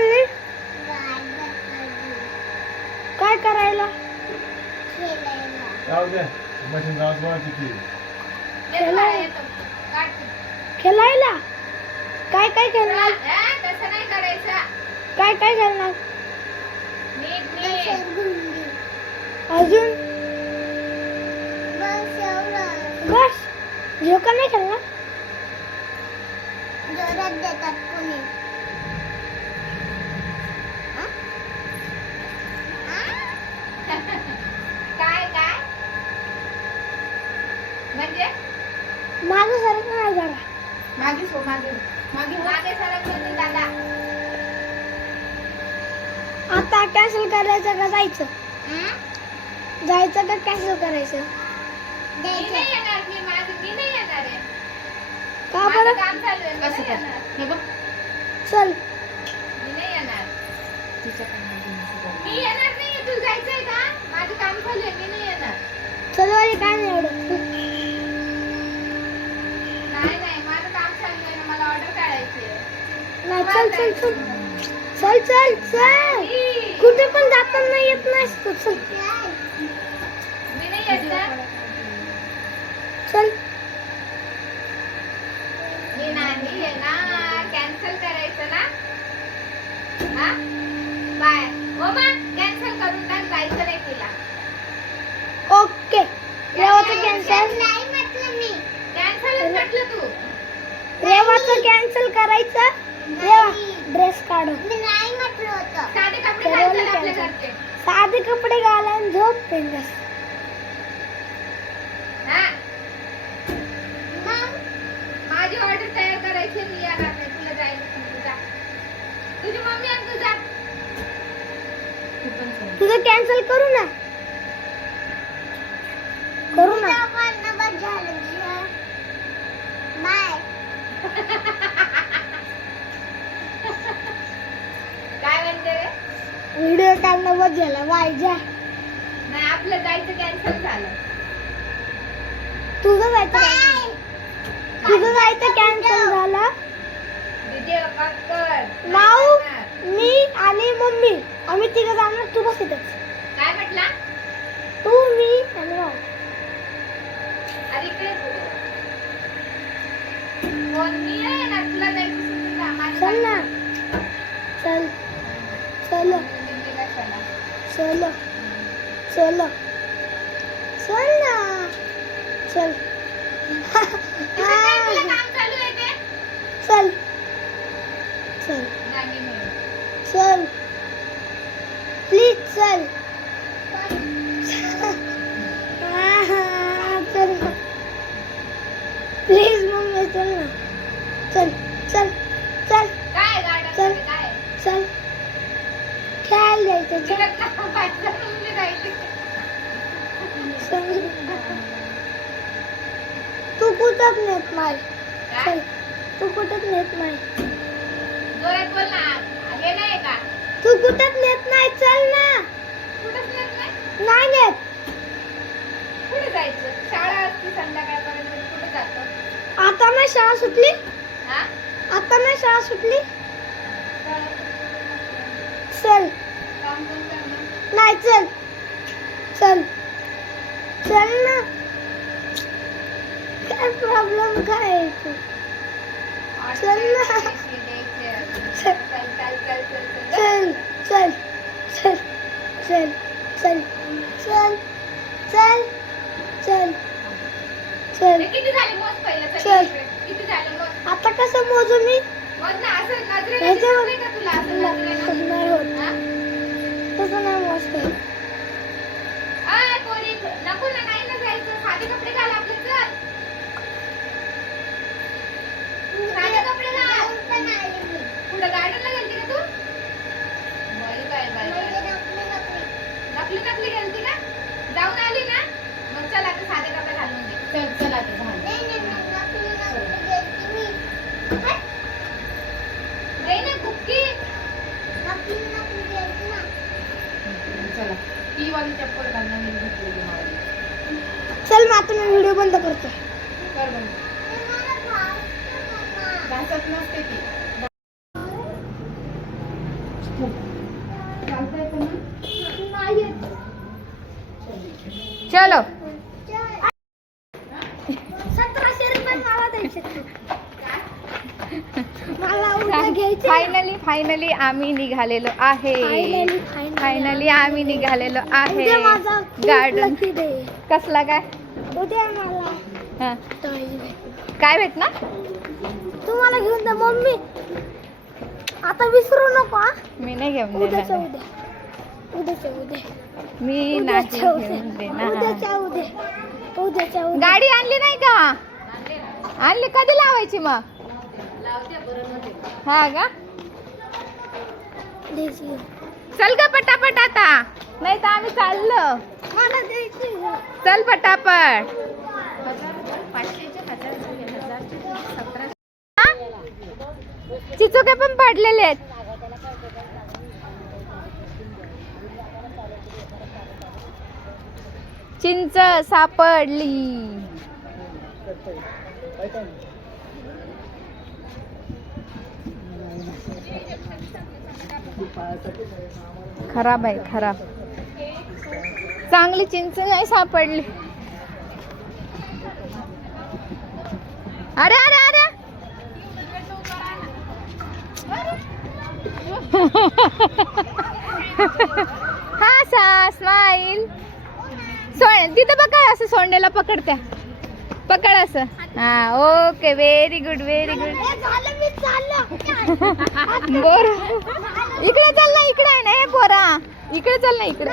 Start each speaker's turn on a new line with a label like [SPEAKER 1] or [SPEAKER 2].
[SPEAKER 1] चालली काय करायला?
[SPEAKER 2] जाऊ द्या मशीन बघा किती.
[SPEAKER 1] खेळायला. काय काय खेळणार?
[SPEAKER 3] हा, तसं नाही करायचं
[SPEAKER 1] काय काय खेळणार?
[SPEAKER 3] नीट नीट
[SPEAKER 1] अजून? बस. झो का नाही खेळणार?
[SPEAKER 4] जोरात देतात कोणी.
[SPEAKER 3] म्हणजे?
[SPEAKER 1] माझं सरक नाही जरा
[SPEAKER 3] मागे सो मागे. मागे मागे सरक म्हणजे दादा
[SPEAKER 1] आता कॅन्सल करायचं का जायचं? जायचं का कॅन्सल करायचं?
[SPEAKER 3] मी नाही येणार मी माझं मी नाही येणार आहे.
[SPEAKER 1] का
[SPEAKER 3] माझं
[SPEAKER 1] बरं?
[SPEAKER 3] काम चालू आहे मी नाही येणार.
[SPEAKER 1] चल.
[SPEAKER 3] मी नाही येणार. मी येणार नाही तू जायचंय का? माझं काम चालू आहे मी नाही येणार.
[SPEAKER 1] चल वाली काय नाही एवढं
[SPEAKER 3] नाही नाही माझं काम चालू आहे ना मला ऑर्डर काढायची आहे.
[SPEAKER 1] नाही चल चल चल. चल चल चल. कुठे पण जाताना येत नाहीस तू चल.
[SPEAKER 3] मी नाही येत ना
[SPEAKER 1] चल.
[SPEAKER 3] मी नाही येणार करायचं?
[SPEAKER 1] ड्रेस काढू
[SPEAKER 3] साधे कपडे
[SPEAKER 1] घालून झोप पेंगस
[SPEAKER 3] माझी ऑर्डर तयार करायची मी तुला जायचं तुझं
[SPEAKER 1] कॅन्सल करू ना. काढणं बस झालं वाय जा.
[SPEAKER 3] नाही आपलं जायचं कॅन्सल झालं.
[SPEAKER 1] तुझं जायचं तुझं जायचं कॅन्सल झालं?
[SPEAKER 3] कर.
[SPEAKER 1] माऊ मी आणि मम्मी आम्ही तिघं जाणार तू बस इथंच.
[SPEAKER 3] काय म्हटला?
[SPEAKER 1] तू मी आणि माऊ
[SPEAKER 3] अरे इकडे कोण? मी आहे ना तुला जायचं असेल तर जा. माझं
[SPEAKER 1] चल ना. चल. चल. चल. ना चल
[SPEAKER 3] चल.
[SPEAKER 1] चल. चल. प्लीज चल. तू कुठंच नेत माय
[SPEAKER 3] काय?
[SPEAKER 1] चल तू कुठंच नेत नाही.
[SPEAKER 3] जोरात बोल ना. हे नाही का?
[SPEAKER 1] तू कुठंच नेत नाही चल ना.
[SPEAKER 3] कुठंच येत नाही?
[SPEAKER 1] नाही नेत.
[SPEAKER 3] कुठे जायचं? शाळा असते संध्याकाळपर्यंत कुठे जातो?
[SPEAKER 1] आता ना शाळा सुटली?
[SPEAKER 3] हा?
[SPEAKER 1] आता ना शाळा सुटली? चल.
[SPEAKER 3] काम कोण करणार?
[SPEAKER 1] नाही चल. चल. चल ना. काय प्रॉब्लेम काय आहे इथे? चल ना.
[SPEAKER 3] चल. चल चल चल चल
[SPEAKER 1] चल चल चल चल चल. आता कसं मोजू मी? ह्याच्यावर-
[SPEAKER 4] करतो मी
[SPEAKER 1] व्हिडिओ बंद करतो.
[SPEAKER 3] चलो. फायनली फायनली आम्ही निघालेलो आहे. फायनली आम्ही निघालेलो आहे. गार्डन कसला काय?
[SPEAKER 1] उद्या मला.
[SPEAKER 3] हा.
[SPEAKER 1] भेटणार.
[SPEAKER 3] काय भेट ना?
[SPEAKER 1] तुम्हाला घेऊन द्या मम्मी. आता विसरू नको हा.
[SPEAKER 3] मी नाही घेऊन
[SPEAKER 1] उद्याच्या
[SPEAKER 3] देणार.
[SPEAKER 1] उद्या. उद्याच्या उद्या.
[SPEAKER 3] मी नाही
[SPEAKER 1] उद्याच्या
[SPEAKER 3] घेऊन
[SPEAKER 1] उद्या.
[SPEAKER 3] देणार.
[SPEAKER 1] उद्याच्या उद्या. उद्याच्या उद्या.
[SPEAKER 3] गाडी आणली नाही का? आणली कधी लावायची मग? हा का. चल ग पटापट आता. नाही तर आम्ही चाललो. चल पटापट? चिचुके पण पडलेले आहेत. चिंच सापडली. खराब आहे खराब. चांगली चिंच नाही सापडली. अरे अरे अरे! हा सा स्माईल सोड तिथं बघ काय असं सोंडेला पकडत्या. पकड असं. हा okay very good very good bore. इकडे चल ना इकडे आहे ना हे पोरा. इकडे चल ना इकडे.